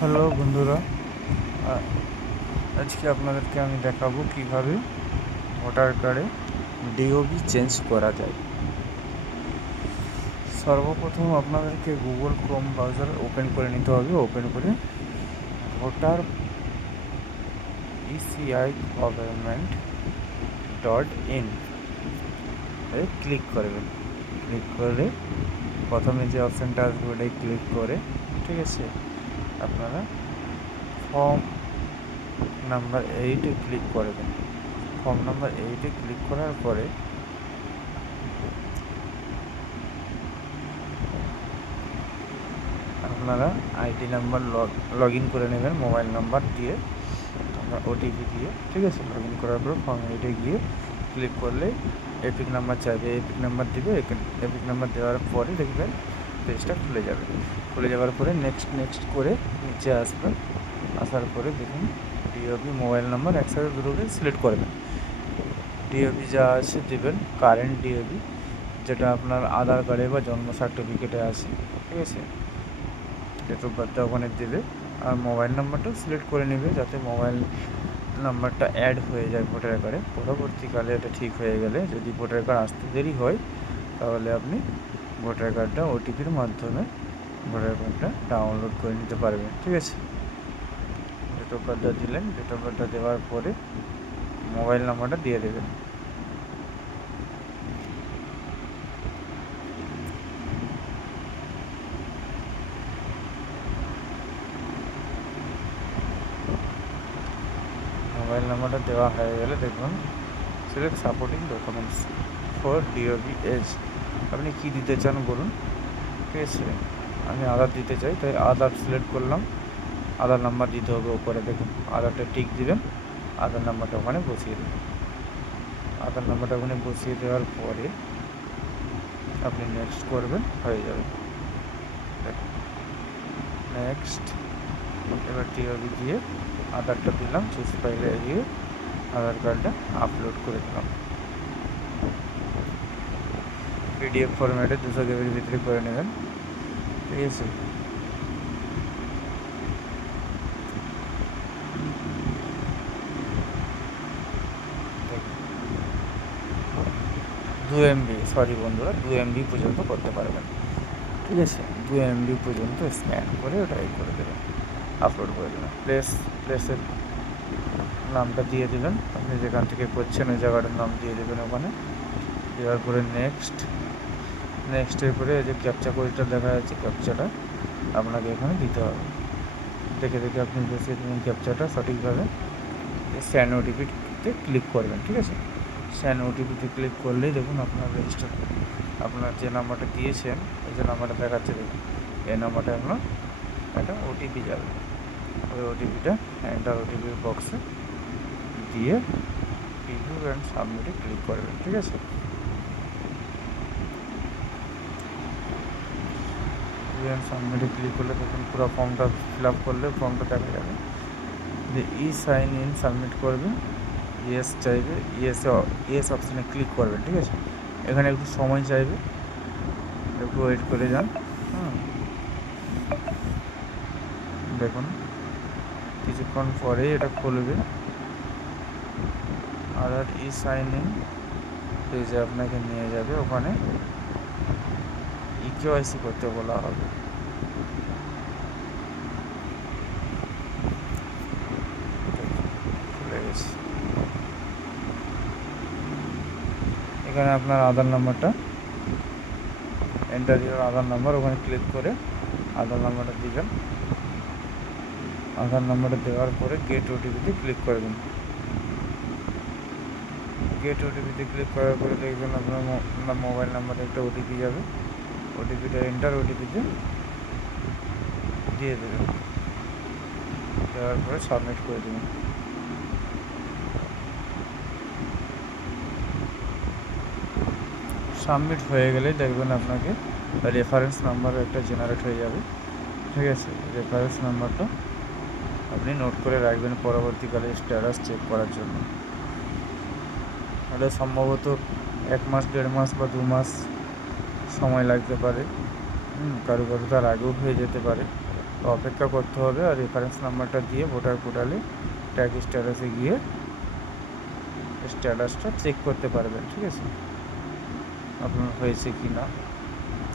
Hello বন্ধুরা, আ- আজকে আপনাদেরকে আমি দেখাবো কিভাবে ভোটার কার্ডে ডিওবি চেঞ্জ করা যায়। সর্বপ্রথম আপনাদেরকে গুগল ক্রোম ব্রাউজার ওপেন করে নিতে হবে। ওপেন করে voter ECI government .in A click করবেন। ক্লিক করে প্রথমে যে অপশানটা আসবে ওটাই ক্লিক করে, ঠিক আছে, আপনারা ফর্ম নাম্বার 8-এ ক্লিক করবেন। ফর্ম নাম্বার 8-এ ক্লিক করার পরে আপনারা আইডি নাম্বার লগ ইন করে নেবেন মোবাইল নাম্বার দিয়ে, আপনার ওটিপি দিয়ে, ঠিক আছে। লগ ইন করার পর ফর্ম 8-এ গিয়ে ক্লিক করলে এপিক নাম্বার চাইবে, এপিক নাম্বার দিবে। এপিক নাম্বার দেওয়ার পরে দেখবেন পেজটা খুলে যাবে। খুলে যাওয়ার পরে নেক্সট নেক্সট করে নিচে আসবেন। আসার পরে দেখুন ডিওবি মোবাইল নাম্বার একসাথে দুটোকে সিলেক্ট করবেন। ডিওবি যা আছে দেবেন, কারেন্ট ডিওবি যেটা আপনার আধার কার্ডে বা জন্ম সার্টিফিকেটে আছে, ঠিক আছে। ডেট অফ বার্থটা ওখানে দেবে আর মোবাইল নাম্বারটাও সিলেক্ট করে নেবে যাতে মোবাইল নাম্বারটা অ্যাড হয়ে যায় ভোটার কার্ডে। পরবর্তীকালে এটা ঠিক হয়ে গেলে যদি ভোটার কার্ড আসতে দেরি হয় তাহলে আপনি ভোটার কার্ডটা ওটিপির মাধ্যমে ভোটার কার্ডটা ডাউনলোড করে নিতে পারবেন, ঠিক আছে। ডেট অফ বার্থটা দিলেন, ডেট অফ বার্থটা দেওয়ার পরে মোবাইল নাম্বারটা দিয়ে দেবেন। মোবাইল নাম্বারটা দেওয়া হয়ে গেলে দেখুন select supporting documents for DOB age. আপনি কী দিতে চান বলুন, ঠিক আছে। আমি আধার দিতে চাই তাই আধার সিলেক্ট করলাম। আধার নাম্বার দিতে হবে ওপরে দেখুন, আধারটা টিক দিবেন, আধার নাম্বারটা ওখানে বসিয়ে দেবেন। আধার নাম্বারটা ওখানে বসিয়ে দেওয়ার পরে আপনি নেক্সট করবেন, হয়ে যাবে। দেখুন নেক্সট, এবার টিওবি দিয়ে আধারটা দিলাম, চুজ ফাইলে গিয়ে আধার কার্ডটা আপলোড করে দিলাম। পিডিএফ ফরম্যাটে 200 কেবির ভিতরে করে নেবেন, ঠিক আছে। দু এমবি, সরি বন্ধুরা, 2 এমবি পর্যন্ত করতে পারবেন, ঠিক আছে। 2 এমবি পর্যন্ত স্ক্যান করে ওটা করে দেবেন, আপলোড করে দেবেন। প্লেসের নামটা দিয়ে দেবেন, আপনি যেখান থেকে করছেন ওই জায়গাটার নাম দিয়ে দেবেন ওখানে। দেওয়ার পরে নেক্সটের পরে যে ক্যাপচা কোডটা দেখা যাচ্ছে, ক্যাপচাটা আপনাকে এখানে দিতে হবে। দেখে দেখে আপনি বসিয়ে দেবেন ক্যাপচাটা সঠিকভাবে। স্ক্যান ওটিপিতে ক্লিক করবেন, ঠিক আছে। স্ক্যান ওটিপিতে ক্লিক করলেই দেখুন আপনার রেজিস্টার, আপনার যে নাম্বারটা দিয়েছেন ওই যে নাম্বারটা দেখাচ্ছে দেখুন, এই নাম্বারটা আপনার একটা ওটিপি যাবে। ওই ওটিপিটা এন্টার ওটিপির বক্সে দিয়ে রিভিউ অ্যান্ড সাবমিটে ক্লিক করবেন, ঠিক আছে। রিভিউ অ্যান্ড সাবমিটে ক্লিক করলে দেখুন পুরো ফর্মটা ফিল আপ করলে ফর্মটা দেখা যাবে। যে সাইন ইন সাবমিট করবেন, ইয়েস চাইবে, ইয়েস অপশানে ক্লিক করবেন, ঠিক আছে। এখানে একটু সময় চাইবে, একটু ওয়েট করে যান। দেখুন কিছুক্ষণ পরেই এটা খুলবে। আধার সাইন ইন পেজে আপনাকে নিয়ে যাবে, ওখানে ইকেওয়াইসি করতে বলা হবে। খুলে গেছে। এখানে আপনার আধার নাম্বারটা এন্টার ইউর আধার নাম্বার, ওখানে ক্লিক করে আধার নাম্বারটা দিবেন। আধার নাম্বারটা দেওয়ার পরে গেট ওটিপিতে ক্লিক করবেন। গেট ওটিপিতে ক্লিক করার পরে দেখবেন আপনার মোবাইল নাম্বারে একটা ওটিপি যাবে। ওটিপিটা এন্টার ওটিপিতে দিয়ে দেবেন, দেওয়ার পরে সাবমিট করে দেবেন। সাবমিট হয়ে গেলে দেখবেন আপনাকে রেফারেন্স নাম্বার একটা জেনারেট হয়ে যাবে, ঠিক আছে। রেফারেন্স নাম্বারটা আপনি নোট করে রাখবেন পরবর্তীকালে স্ট্যাটাস চেক করার জন্য। তাহলে সম্ভবত 1 মাস, 1.5 মাস বা 2 মাস সময় লাগতে পারে, কারো কারো তার আগেও হয়ে যেতে পারে। তো অপেক্ষা করতে হবে। আর রেফারেন্স নাম্বারটা দিয়ে ভোটার পোর্টালে ট্র্যাক স্ট্যাটাসে গিয়ে স্ট্যাটাসটা চেক করতে পারবেন। ঠিক আছে, আপনার হয়েছে কি না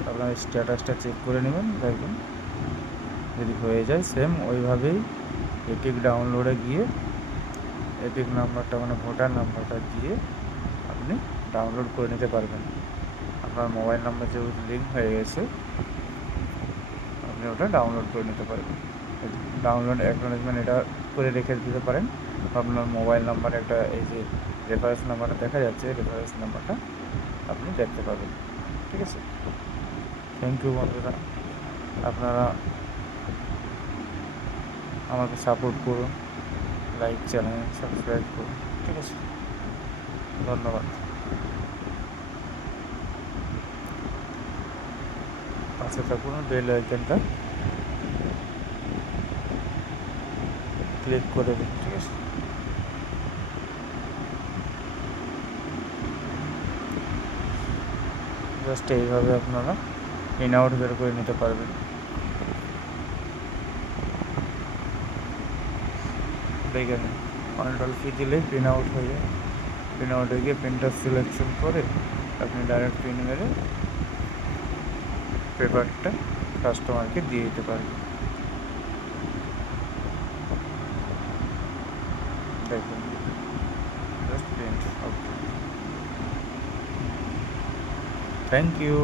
আপনার স্ট্যাটাসটা চেক করে নেবেন। দেখবেন যদি হয়ে যায় সেম ওইভাবেই এপিক ডাউনলোডে গিয়ে এপিক নাম্বারটা মানে ভোটার নাম্বারটা দিয়ে আপনি ডাউনলোড করে নিতে পারবেন। আপনার মোবাইল নাম্বার যেহেতু লিঙ্ক হয়ে গেছে, আপনি ওটা ডাউনলোড করে নিতে পারবেন। ডাউনলোড অ্যাকনোলেজমেন্ট এটা করে রেখে দিতে পারেন। আপনার মোবাইল নাম্বার একটা এই যে রেফারেন্স নাম্বারটা দেখা যাচ্ছে, রেফারেন্স নাম্বারটা আপনি দেখতে পাবেন। ঠিক আছে, থ্যাংক ইউ বন্ধুরা, আপনারা আমাকে সাপোর্ট করুন, লাইক চ্যানেল সাবস্ক্রাইব করুন। ঠিক আছে, ধন্যবাদ। পাশে থাকুন, বেল আইকনটা ক্লিক করে দিন। ঠিক আছে, জাস্ট এইভাবে আপনারা ইন আউট বের করে নিতে পারবেন। দেখে নিন, কন্ট্রোল কি দিলে প্রিন্ট আউট হয়ে যায়। প্রিন্ট আউট হয়ে গিয়ে প্রিন্টার সিলেকশন করে আপনি ডাইরেক্ট প্রিন্ট মেরে পেপারটা কাস্টমারকে দিয়ে দিতে পারবেন। দেখুন, just print out. Thank you.